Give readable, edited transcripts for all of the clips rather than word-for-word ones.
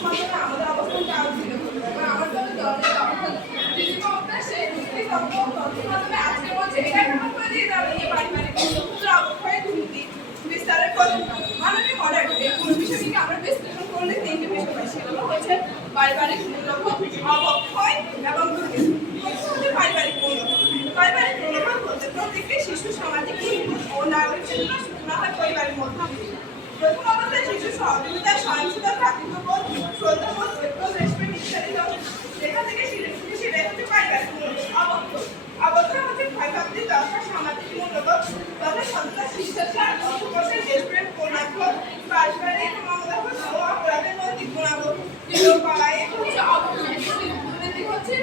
মাধ্যমে আমাদের অবস্থানকে আরো দৃঢ় করতে হবে। আমার জন্য জলের অবস্থান জীবিকা সেই দুটি তথ্যের মাধ্যমে আজকে বলছে এটা কেমন করে দিয়ে যাবে এই পারিবারিক ক্ষুদ্র অবক্ষয় দুর্নীতি বিস্তারের প্রথম মাননীয় মডেল এই পুরো বিষয়টিকে আমরা বিশ্লেষণ করলে তিনটি বিষয় পাই, সেগুলো হচ্ছে পারিবারিক মূল্যবোধ, অবক্ষয় এবং দুর্নীতি। প্রথম হচ্ছে পারিবারিক মূল্যবোধ। পারিবারিক মূল্যবোধ বলতে প্রত্যেকটি শিশু সামাজিক ও নাগরিক চেতনার সূচনা হয় পরিবারের মধ্যে। প্রথম অবস্থায় শিশু সহযোগিতা, সহিংসতা, ভ্রাতৃত্ববোধ, শ্রদ্ধাবোধ, ঐক্য, রেসপেক্ট ইত্যাদি সেখান থেকে শিশুরা হচ্ছে পারিবারিক মূল্যবোধ। অবক্ষয় হচ্ছে ভয়ভক্তি, দর্শা, সামাজিক মূল্যবোধ তথা সততা, শিষ্টাচার, অর্থবোধের, দেশপ্রেম, করুণাবোধ, পারস্পরিক মমতাবোধ ও অপরাধের নৈতিক গুণাবোধ লোপ পাওয়ায় হচ্ছে অবক্ষয়। দুর্নীতি হচ্ছে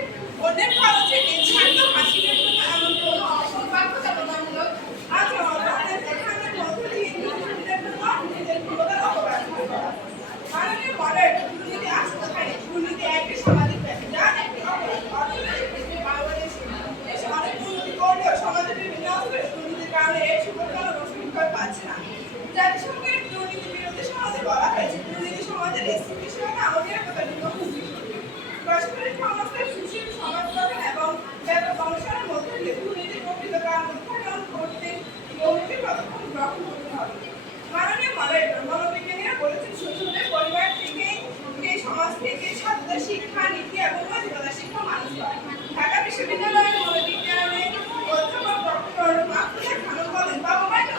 অন্যের খরচে নিঃস্বার্থ হাসি মুখে এমন কোনো অসংবাদমূলক আচরণ যেখানে মধ্য দিয়ে নিজেদের জন্য নিজের ক্ষমতার অপব্যবহার করা। মাননীয় মডেল দুর্নীতি আসতে পারে। দুর্নীতি একটি সামাজিক ব্যাধি যা একটি অপরাধ। অর্থনৈতিক বাংলাদেশে দেশে অনেক উন্নতি করলেও সমাজের বিভিন্ন স্তরে দুর্নীতির কারণে এর সুফল সুবিধা পাচ্ছে না। জাতিসংঘের দুর্নীতি বিরোধী সমাজে বলা হয়েছে দুর্নীতি সমাজের স্থিতিশীলতা ও নিরাপত্তার জন্য হুমকি। পারস্পরিক সমস্যার সুশীল সমাজ গঠন এবং ব্যাপক অনুসরণের মধ্যে দিয়ে দুর্নীতির প্রকৃত কারণ উদ্ঘাটন করতে বহুমুখী পদক্ষেপ গ্রহণ করতে হবে। মাননীয় মনোবিজ্ঞানীরা বলেছেন শিশুদের পরিবার থেকে সমাজ থেকে ছাত্র শিক্ষা নীতি এবং নৈতিকতা শিক্ষা মানুষ হয়। ঢাকা বিশ্ববিদ্যালয়ের মনোবিজ্ঞানের অধ্যাপক ডক্টর মাহফুজা খানম বলেন বাবা মায়ের